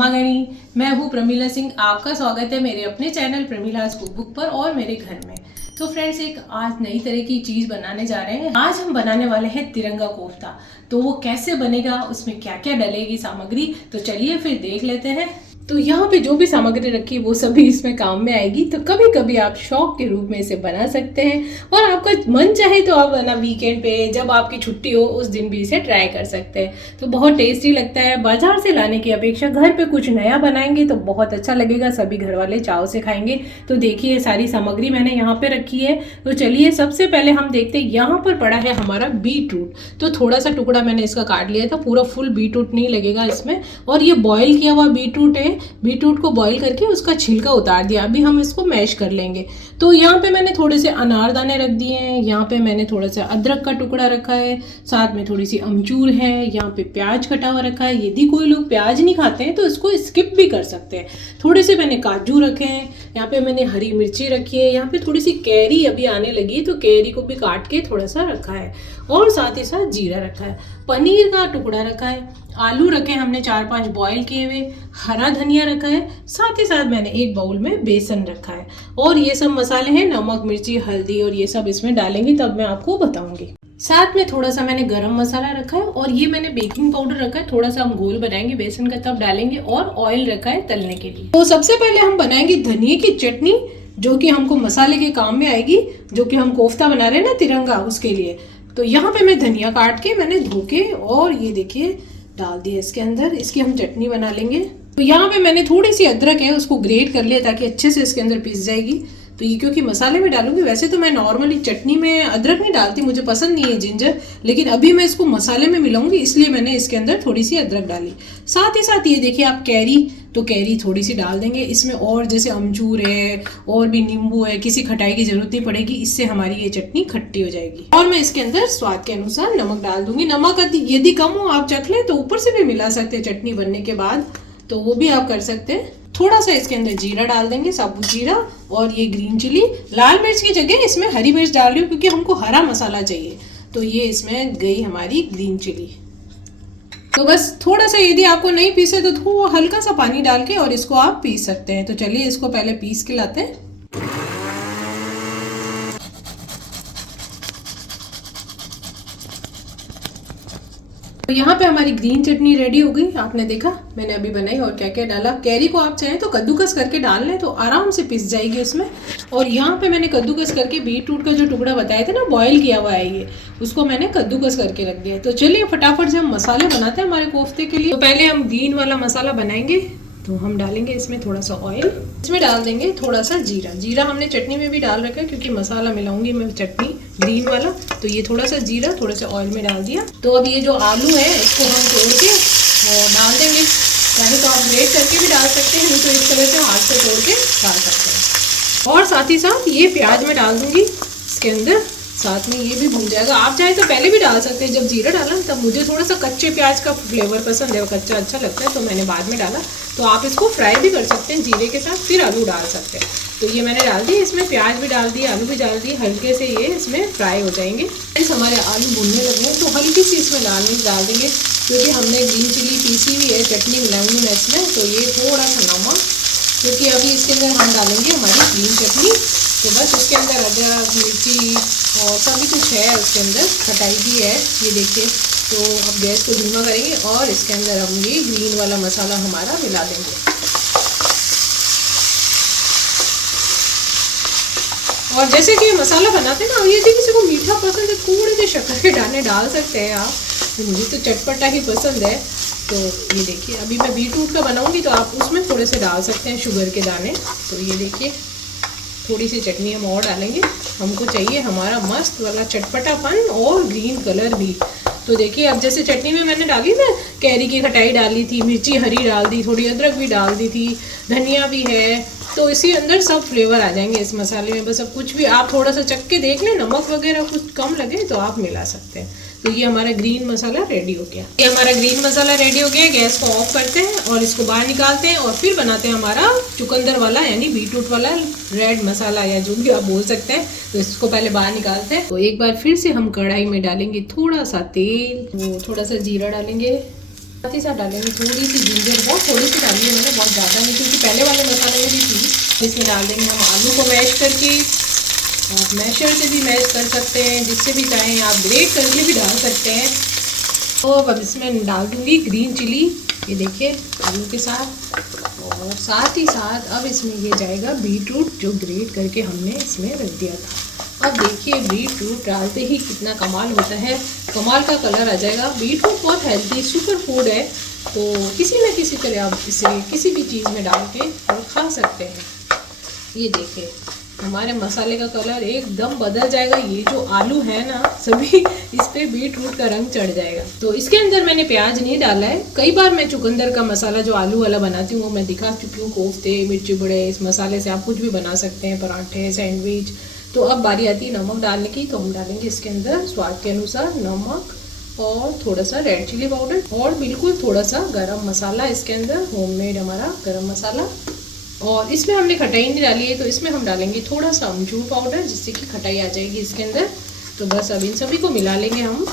सामग्री। मैं हूँ प्रमिला सिंह। आपका स्वागत है मेरे अपने चैनल प्रमिलाज कुकबुक पर और मेरे घर में। तो फ्रेंड्स, एक आज नई तरह की चीज़ बनाने जा रहे हैं। आज हम बनाने वाले हैं तिरंगा कोफ्ता। तो वो कैसे बनेगा, उसमें क्या क्या डलेगी सामग्री, तो चलिए फिर देख लेते हैं। तो यहाँ पे जो भी सामग्री रखी है वो सभी इसमें काम में आएगी। तो कभी कभी आप शौक के रूप में इसे बना सकते हैं और आपका मन चाहे तो आप ना वीकेंड पे जब आपकी छुट्टी हो उस दिन भी इसे ट्राई कर सकते हैं। तो बहुत टेस्टी लगता है। बाजार से लाने की अपेक्षा घर पे कुछ नया बनाएंगे तो बहुत अच्छा लगेगा, सभी घर वाले चाव से खाएंगे। तो देखिए सारी सामग्री मैंने यहाँ पे रखी है। तो चलिए सबसे पहले हम देखते हैं। यहाँ पर पड़ा है हमारा बीट रूट। तो थोड़ा सा टुकड़ा मैंने इसका काट लिया था, पूरा फुल बीट रूट नहीं लगेगा इसमें। और ये बॉयल किया हुआ बीट रूट है। बीटरूट को बॉईल करके उसका छिलका उतार दिया। अभी हम इसको मैश कर लेंगे। तो यहाँ पे मैंने थोड़े से अनारदाने रख दिए हैं। यहाँ पे मैंने थोड़ा सा अदरक का टुकड़ा रखा है, साथ में थोड़ी सी अमचूर है। यहाँ पे प्याज कटा हुआ रखा है। यदि कोई लोग प्याज नहीं खाते हैं तो इसको स्किप भी कर सकते हैं। थोड़े से मैंने काजू रखे हैं। यहाँ पे मैंने हरी मिर्ची रखी है। यहाँ पे थोड़ी सी कैरी अभी आने लगी है तो कैरी को भी काट के थोड़ा सा रखा है और साथ ही साथ जीरा रखा है। पनीर का टुकड़ा रखा है। आलू रखे हमने 4-5 बॉईल किए हुए। हरा धनिया रखा है। साथ ही साथ मैंने एक बाउल में बेसन रखा है। और ये सब मसाले हैं, नमक मिर्ची हल्दी और ये सब इसमें डालेंगे तब मैं आपको बताऊंगी। साथ में थोड़ा सा मैंने गरम मसाला रखा है और ये मैंने बेकिंग पाउडर रखा है। थोड़ा सा हम घोल बनाएंगे बेसन का तब डालेंगे। और ऑयल रखा है तलने के लिए। तो सबसे पहले हम बनाएंगे धनिए की चटनी, जो कि हमको मसाले के काम में आएगी, जो कि हम कोफ्ता बना रहे हैं ना तिरंगा, उसके लिए। तो यहाँ पे मैं धनिया काट के मैंने धो के और ये देखिए डाल दिया इसके अंदर। इसकी हम चटनी बना लेंगे। तो यहाँ पे मैंने थोड़ी सी अदरक है उसको ग्रेट कर लिया ताकि अच्छे से इसके अंदर पिस जाएगी। तो ये क्योंकि मसाले में डालूंगी, वैसे तो मैं नॉर्मली चटनी में अदरक नहीं डालती, मुझे पसंद नहीं है जिंजर, लेकिन अभी मैं इसको मसाले में मिलाऊंगी इसलिए मैंने इसके अंदर थोड़ी सी अदरक डाली। साथ ही साथ ये देखिए आप कैरी, तो कैरी थोड़ी सी डाल देंगे इसमें। और जैसे अमचूर है और भी नींबू है, किसी खटाई की जरूरत नहीं पड़ेगी, इससे हमारी ये चटनी खट्टी हो जाएगी। और मैं इसके अंदर स्वाद के अनुसार नमक डाल दूंगी। नमक यदि कम हो आप चख लें तो ऊपर से भी मिला सकते हैं चटनी बनने के बाद, तो वो भी आप कर सकते हैं। थोड़ा सा इसके अंदर जीरा डाल देंगे, साबुत जीरा। और ये ग्रीन चिली, लाल मिर्च की जगह इसमें हरी मिर्च डाल रही हूँ क्योंकि हमको हरा मसाला चाहिए। तो ये इसमें गई हमारी ग्रीन चिली। तो बस थोड़ा सा, यदि आपको नहीं पीसे तो थोड़ा हल्का सा पानी डाल के और इसको आप पीस सकते हैं। तो चलिए इसको पहले पीस के लाते हैं। तो यहाँ पे हमारी ग्रीन चटनी रेडी हो गई। आपने देखा मैंने अभी बनाई और क्या क्या डाला। कैरी को आप चाहें तो कद्दूकस करके डाल लें तो आराम से पिस जाएगी उसमें। और यहाँ पे मैंने कद्दूकस करके बीट रूट का जो टुकड़ा बताया था ना, बॉईल किया हुआ है ये, उसको मैंने कद्दूकस करके रख दिया है। तो चलिए फटाफट से हम मसाले बनाते हैं हमारे कोफ्ते के लिए। तो पहले हम ग्रीन वाला मसाला बनाएंगे। तो हम डालेंगे इसमें थोड़ा सा ऑयल, इसमें डाल देंगे थोड़ा सा जीरा। जीरा हमने चटनी में भी डाल रखा है क्योंकि मसाला मिलाऊंगी मैं चटनी ग्रीन वाला। तो ये थोड़ा सा जीरा थोड़ा सा ऑयल में डाल दिया। तो अब ये जो आलू है इसको हम तोड़ के और डाल देंगे। चाहे तो आप ग्रेट करके भी डाल सकते हैं, नहीं तो इस तरह से हाथ से तोड़ के डाल सकते हैं। और साथ ही साथ ये प्याज में डाल दूंगी इसके अंदर, साथ में ये भी भून जाएगा। आप चाहे तो पहले भी डाल सकते हैं, जब जीरा डाला तब मुझे थोड़ा सा कच्चे प्याज का फ्लेवर पसंद है, कच्चा अच्छा लगता है तो मैंने बाद में डाला। तो आप इसको फ्राई भी कर सकते हैं जीरे के साथ, फिर आलू डाल सकते हैं। तो ये मैंने डाल दिए, इसमें प्याज भी डाल दिए, आलू भी डाल दिए, हल्के से ये इसमें फ्राई हो जाएंगे। हमारे आलू भुनने लगे हैं तो हल्की सी इसमें लाल मिर्च डाल देंगे क्योंकि हमने ग्रीन चिली पीसी हुई है, चटनी मिलाऊंगी मैं इसमें। तो ये थोड़ा सा नमक, क्योंकि अभी इसके अंदर हम डालेंगे हमारी ग्रीन चटनी। तो बस उसके अंदर अदरक मिर्ची और सभी कुछ है, उसके अंदर खटाई भी है, ये देखिए। तो अब गैस को धीमा करेंगे और इसके अंदर हम ये ग्रीन वाला मसाला हमारा मिला देंगे। और जैसे कि मसाला बनाते हैं ना, यदि किसी को मीठा पसंद है थोड़े से शक्कर के दाने डाल सकते हैं आप। तो मुझे तो चटपटा ही पसंद है। तो ये देखिए अभी मैं बीट रूट का बनाऊंगी तो आप उसमें थोड़े से डाल सकते हैं शुगर के दाने। तो ये देखिए थोड़ी सी चटनी हम और डालेंगे, हमको चाहिए हमारा मस्त वाला चटपटापन और ग्रीन कलर भी। तो देखिए अब जैसे चटनी में मैंने डाली ना, कैरी की खटाई डाली थी, मिर्ची हरी डाल दी, थोड़ी अदरक भी डाल दी थी, धनिया भी है, तो इसी अंदर सब फ्लेवर आ जाएंगे इस मसाले में। बस अब कुछ भी आप थोड़ा सा चख के देख लें, नमक वगैरह कुछ कम लगे तो आप मिला सकते हैं। तो ये हमारा ग्रीन मसाला रेडी हो गया। ये हमारा ग्रीन मसाला रेडी हो गया। गैस को ऑफ करते हैं और इसको बाहर निकालते हैं और फिर बनाते हैं हमारा चुकंदर वाला यानी बीटरूट वाला रेड मसाला या जो भी आप बोल सकते हैं। तो इसको पहले बाहर निकालते हैं। तो एक बार फिर से हम कढ़ाई में डालेंगे थोड़ा सा तेल, वो थोड़ा सा जीरा डालेंगे, साथ ही साथ डालेंगे थोड़ी सी जिंजर, बहुत थोड़ी सी डाली है मैंने, बहुत ज़्यादा नहीं, क्योंकि पहले वाले मसाले में भी थी। इसमें डाल देंगे हम आलू को मैश करके, आप मैशर से भी मैश कर सकते हैं, जिससे भी चाहें आप ग्रेट करके भी डाल सकते हैं। तो अब इसमें डाल दूँगी ग्रीन चिली, ये देखिए आलू के साथ, और साथ ही साथ अब इसमें ये जाएगा बीटरूट जो ग्रेट करके हमने इसमें रख दिया था। अब देखिए बीटरूट डालते ही कितना कमाल होता है, कमाल का कलर आ जाएगा। बीटरूट बहुत हेल्दी सुपर फूड है, तो किसी न किसी तरह आप इसे किसी भी चीज़ में डाल के और खा सकते हैं। ये देखिए हमारे मसाले का कलर एकदम बदल जाएगा। ये जो आलू है ना सभी इस पे बीटरूट का रंग चढ़ जाएगा। तो इसके अंदर मैंने प्याज नहीं डाला है। कई बार मैं चुकंदर का मसाला जो आलू वाला बनाती हूँ वो मैं दिखा चुकी हूँ, कोफ्ते, मिर्ची बड़े, इस मसाले से आप कुछ भी बना सकते हैं, पराठे, सैंडविच। तो अब बारी आती है नमक डालने की, तो हम डालेंगे इसके अंदर स्वाद के अनुसार नमक और थोड़ा सा रेड चिली पाउडर और बिल्कुल थोड़ा सा गरम मसाला इसके अंदर, होममेड हमारा गरम मसाला। और इसमें हमने खटाई नहीं डाली है, तो इसमें हम डालेंगे थोड़ा सा अमचूर पाउडर, जिससे कि खटाई आ जाएगी इसके अंदर। तो बस अब इन सभी को मिला लेंगे हम।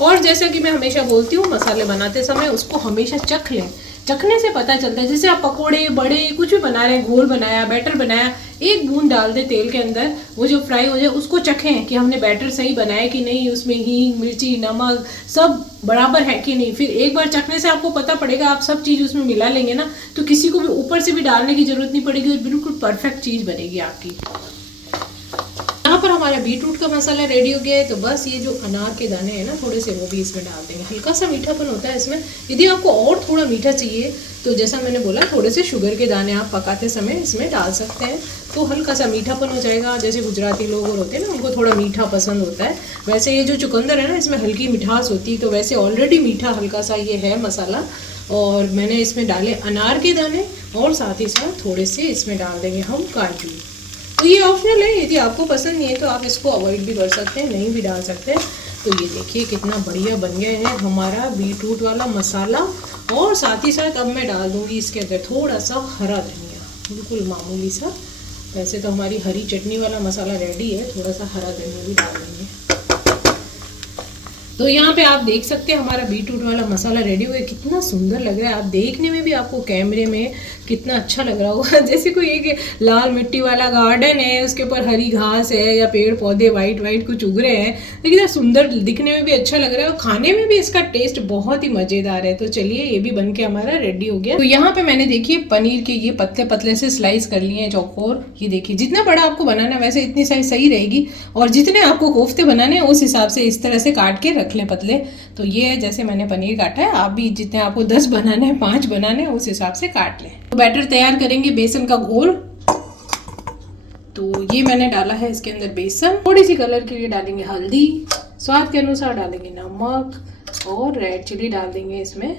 और जैसा कि मैं हमेशा बोलती हूँ, मसाले बनाते समय उसको हमेशा चख लें। चखने से पता चलता है, जैसे आप पकोड़े, बड़े कुछ भी बना रहे हैं, घोल बनाया, बैटर बनाया, एक बूंद डाल दे तेल के अंदर, वो जो फ्राई हो जाए उसको चखें कि हमने बैटर सही बनाया कि नहीं, उसमें हींग, मिर्ची, नमक सब बराबर है कि नहीं। फिर एक बार चखने से आपको पता पड़ेगा, आप सब चीज़ उसमें मिला लेंगे ना, तो किसी को भी ऊपर से भी डालने की जरूरत नहीं पड़ेगी और बिल्कुल परफेक्ट चीज़ बनेगी आपकी। यहाँ पर हमारा बीटरूट का मसाला रेडी हो गया है। तो बस ये जो अनार के दाने हैं ना थोड़े से, वो भी इसमें डाल देंगे। हल्का सा मीठापन होता है इसमें। यदि आपको और थोड़ा मीठा चाहिए तो जैसा मैंने बोला, थोड़े से शुगर के दाने आप पकाते समय इसमें डाल सकते हैं, तो हल्का सा मीठापन हो जाएगा। जैसे गुजराती लोग और होते हैं ना, उनको थोड़ा मीठा पसंद होता है, वैसे ये जो चुकंदर है ना इसमें हल्की मिठास होती है, तो वैसे ऑलरेडी मीठा हल्का सा ये है मसाला। और मैंने इसमें डाले अनार के दाने और साथ ही साथ थोड़े से इसमें डाल देंगे हम काजू। तो ये ऑप्शनल है, यदि आपको पसंद नहीं है तो आप इसको अवॉइड भी कर सकते हैं, नहीं भी डाल सकते हैं। तो ये देखिए कितना बढ़िया बन गया है हमारा बीटरूट वाला मसाला। और साथ ही साथ अब मैं डाल दूंगी इसके अंदर थोड़ा सा हरा धनिया, बिल्कुल मामूली सा। वैसे तो हमारी हरी चटनी वाला मसाला रेडी है, थोड़ा सा हरा धनिया भी डाल देंगे। तो यहाँ पे आप देख सकते हैं हमारा बीटरूट वाला मसाला रेडी हुआ है। कितना सुंदर लग रहा है, आप देखने में भी आपको कैमरे में कितना अच्छा लग रहा होगा। जैसे कोई एक लाल मिट्टी वाला गार्डन है, उसके ऊपर हरी घास है या पेड़ पौधे वाइट वाइट कुछ उग रहे हैं, लेकिन ये सुंदर दिखने में भी अच्छा लग रहा है और खाने में भी इसका टेस्ट बहुत ही मज़ेदार है। तो चलिए ये भी बन के हमारा रेडी हो गया। तो यहाँ पे मैंने देखिए पनीर के ये पतले पतले से स्लाइस कर लिए हैं चौकोर। ये देखिए जितना बड़ा आपको बनाना है वैसे इतनी साइज सही रहेगी, और जितने आपको कोफ्ते बनाने हैं उस हिसाब से इस तरह से काट के रख लें पतले। तो ये है जैसे मैंने पनीर काटा है, आप भी जितने आपको 10 बनाने हैं, 5 बनाने हैं, उस हिसाब से काट लें। तो बैटर तैयार करेंगे बेसन का घोल। तो ये मैंने डाला है इसके अंदर बेसन, थोड़ी सी कलर के लिए डालेंगे हल्दी, स्वाद के अनुसार डालेंगे नमक और रेड चिली डाल देंगे इसमें।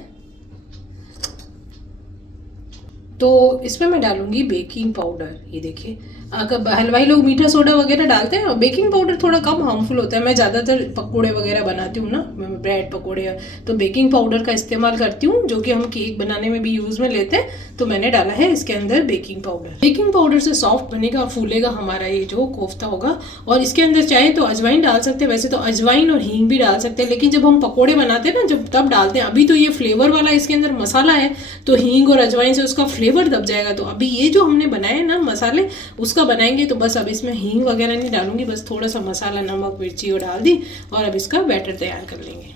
तो इसमें मैं डालूंगी बेकिंग पाउडर। ये देखिए अगर हलवाई लोग मीठा सोडा वगैरह डालते हैं, और बेकिंग पाउडर थोड़ा कम हार्मफुल होता है। मैं ज़्यादातर पकोड़े वगैरह बनाती हूँ ना, ब्रेड पकोड़े, तो बेकिंग पाउडर का इस्तेमाल करती हूँ, जो कि हम केक बनाने में भी यूज़ में लेते हैं। तो मैंने डाला है इसके अंदर बेकिंग पाउडर। बेकिंग पाउडर से सॉफ्ट बनेगा और फूलेगा हमारा ये जो कोफ्ता होगा। और इसके अंदर चाहे तो अजवाइन डाल सकते हैं, वैसे तो अजवाइन और हींग भी डाल सकते हैं, लेकिन जब हम पकोड़े बनाते हैं ना जब तब डालते हैं। अभी तो ये फ्लेवर वाला इसके अंदर मसाला है, तो हींग और अजवाइन से उसका फ्लेवर दब जाएगा। तो अभी ये जो हमने बनाए ना मसाले, उसका बनाएंगे। तो बस अब इसमें हींग वगैरह नहीं डालूंगी, बस थोड़ा सा मसाला, नमक, मिर्ची और डाल दी, और अब इसका बैटर तैयार कर लेंगे।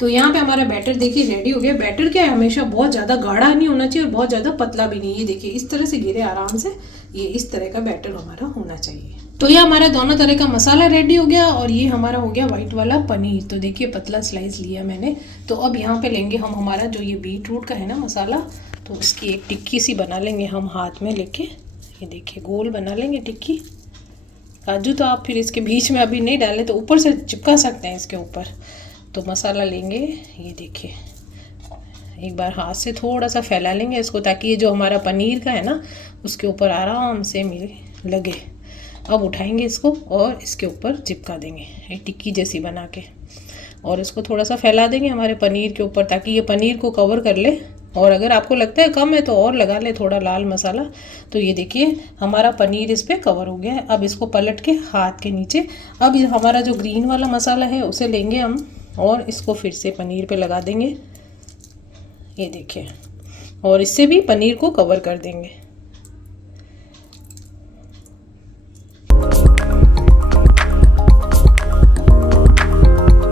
तो यहाँ पे हमारा बैटर देखिए रेडी हो गया। बैटर क्या है, हमेशा बहुत ज़्यादा गाढ़ा नहीं होना चाहिए और बहुत ज़्यादा पतला भी नहीं। ये देखिए इस तरह से गिरे आराम से, ये इस तरह का बैटर हमारा होना चाहिए। तो ये हमारा दोनों तरह का मसाला रेडी हो गया, और ये हमारा हो गया वाइट वाला पनीर। तो देखिए पतला स्लाइस लिया मैंने। तो अब यहाँ पे लेंगे हम हमारा जो ये बीटरूट का है ना मसाला, तो उसकी एक टिक्की सी बना लेंगे हम हाथ में लेके। ये देखिए गोल बना लेंगे टिक्की। काजू तो आप फिर इसके बीच में अभी नहीं डालें, तो ऊपर से चिपका सकते हैं इसके ऊपर। तो मसाला लेंगे, ये देखिए एक बार हाथ से थोड़ा सा फैला लेंगे इसको, ताकि ये जो हमारा पनीर का है ना उसके ऊपर आराम से मिले लगे। अब उठाएंगे इसको और इसके ऊपर चिपका देंगे एक टिक्की जैसी बना के, और इसको थोड़ा सा फैला देंगे हमारे पनीर के ऊपर, ताकि ये पनीर को कवर कर ले। और अगर आपको लगता है कम है तो और लगा ले थोड़ा लाल मसाला। तो ये देखिए हमारा पनीर इस पर कवर हो गया है। अब इसको पलट के हाथ के नीचे, अब हमारा जो ग्रीन वाला मसाला है उसे लेंगे हम और इसको फिर से पनीर पे लगा देंगे। ये देखिए, और इससे भी पनीर को कवर कर देंगे।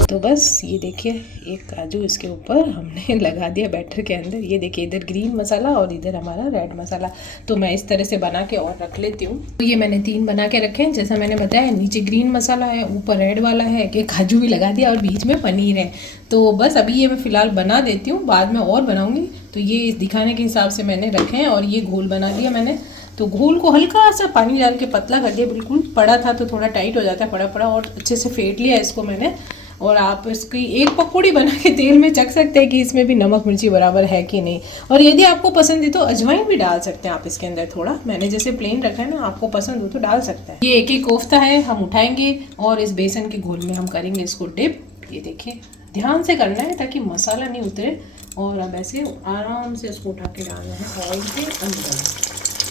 तो बस ये देखिए एक काजू इसके ऊपर हमने लगा दिया बैटर के अंदर। ये देखिए इधर ग्रीन मसाला और इधर हमारा रेड मसाला। तो मैं इस तरह से बना के और रख लेती हूँ। तो ये मैंने 3 बना के रखे हैं, जैसा मैंने बताया। नीचे ग्रीन मसाला है, ऊपर रेड वाला है, कि काजू भी लगा दिया और बीच में पनीर है। तो बस अभी ये मैं फ़िलहाल बना देती हूँ, बाद में और बनाऊँगी। तो ये दिखाने के हिसाब से मैंने रखे हैं और ये घोल बना दिया मैंने। तो घोल को हल्का सा पानी डाल के पतला कर दिया, बिल्कुल पड़ा था तो थोड़ा टाइट हो जाता है पड़ा और अच्छे से फेंट लिया इसको मैंने। और आप इसकी एक पकौड़ी बना के तेल में चख सकते हैं कि इसमें भी नमक मिर्ची बराबर है कि नहीं। और यदि आपको पसंद है तो अजवाइन भी डाल सकते हैं आप इसके अंदर थोड़ा। मैंने जैसे प्लेन रखा है ना, आपको पसंद हो तो डाल सकते हैं। ये एक कोफ्ता है, हम उठाएंगे और इस बेसन के घोल में हम करेंगे इसको डिप। ये देखिए ध्यान से करना है ताकि मसाला नहीं उतरे। और अब ऐसे आराम से इसको उठा के डालना है ऑयल के अंदर।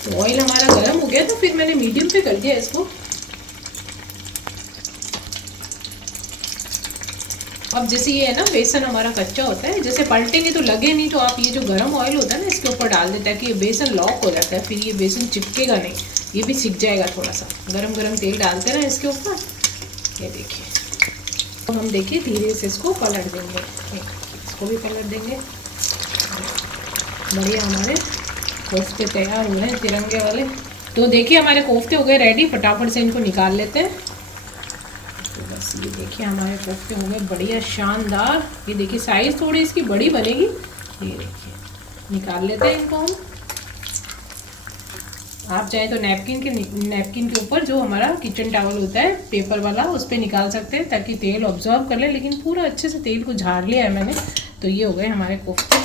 तो ऑयल हमारा गर्म हो गया तो फिर मैंने मीडियम पे कर दिया इसको। अब जैसे ये है ना, बेसन हमारा कच्चा होता है, जैसे पलटेंगे तो लगे नहीं, तो आप ये जो गरम ऑयल होता है ना इसके ऊपर डाल देते हैं कि ये बेसन लॉक हो जाता है, फिर ये बेसन चिपकेगा नहीं, ये भी सिक जाएगा। थोड़ा सा गरम गरम तेल डालते हैं ना इसके ऊपर। ये देखिए, तो हम देखिए धीरे से इसको पलट देंगे। इसको भी पलट देंगे। बढ़िया हमारे कोफ्ते तैयार हुए हैं तिरंगे वाले। तो देखिए हमारे कोफ्ते हो गए रेडी, फटाफट से इनको निकाल लेते हैं। तो बस ये देखिए हमारे कोफ्ते हो गए बढ़िया शानदार। ये देखिए साइज़ थोड़ी इसकी बड़ी बनेगी। ये देखिए निकाल लेते हैं इनको हम। आप चाहे तो नैपकिन के ऊपर जो हमारा किचन टॉवल होता है पेपर वाला, उस पर निकाल सकते हैं ताकि तेल ऑब्जॉर्व कर ले। लेकिन पूरा अच्छे से तेल को झाड़ लिया है मैंने। तो ये हो गए हमारे कोफ्ते।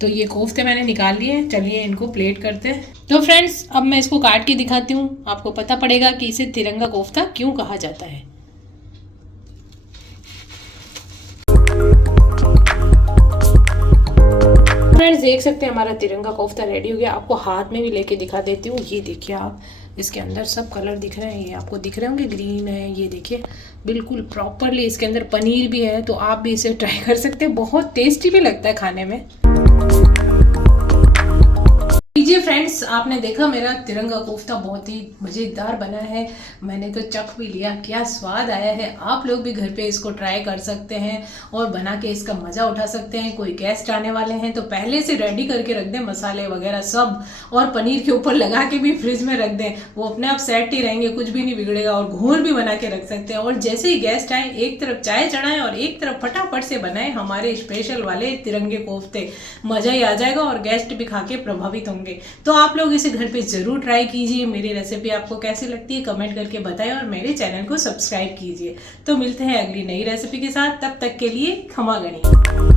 तो ये कोफ्ते मैंने निकाल लिए हैं। चलिए इनको प्लेट करते हैं। तो फ्रेंड्स अब मैं इसको काट के दिखाती हूँ, आपको पता पड़ेगा कि इसे तिरंगा कोफ्ता क्यों कहा जाता है। फ्रेंड्स देख सकते हैं हमारा तिरंगा कोफ्ता रेडी हो गया। आपको हाथ में भी लेके दिखा देती हूँ। ये देखिए आप, इसके अंदर सब कलर दिख रहे हैं, ये आपको दिख रहे होंगे ग्रीन है। ये देखिए बिल्कुल प्रॉपरली इसके अंदर पनीर भी है। तो आप भी इसे ट्राई कर सकते हैं, बहुत टेस्टी भी लगता है खाने में। लीजिए फ्रेंड्स, आपने देखा मेरा तिरंगा कोफ्ता बहुत ही मज़ेदार बना है। मैंने तो चख भी लिया, क्या स्वाद आया है। आप लोग भी घर पे इसको ट्राई कर सकते हैं और बना के इसका मज़ा उठा सकते हैं। कोई गेस्ट आने वाले हैं तो पहले से रेडी करके रख दें मसाले वगैरह सब, और पनीर के ऊपर लगा के भी फ्रिज में रख दें, वो अपने आप सेट ही रहेंगे, कुछ भी नहीं बिगड़ेगा। और घोल भी बना के रख सकते हैं। और जैसे ही गेस्ट आए एक तरफ चाय चढ़ाएं और एक तरफ फटाफट से बनाएं हमारे स्पेशल वाले तिरंगे कोफ्ते। मज़ा ही आ जाएगा और गेस्ट भी खा के प्रभावित होंगे। तो आप लोग इसे घर पे जरूर ट्राई कीजिए। मेरी रेसिपी आपको कैसी लगती है कमेंट करके बताएं और मेरे चैनल को सब्सक्राइब कीजिए। तो मिलते हैं अगली नई रेसिपी के साथ, तब तक के लिए खमा गणिया।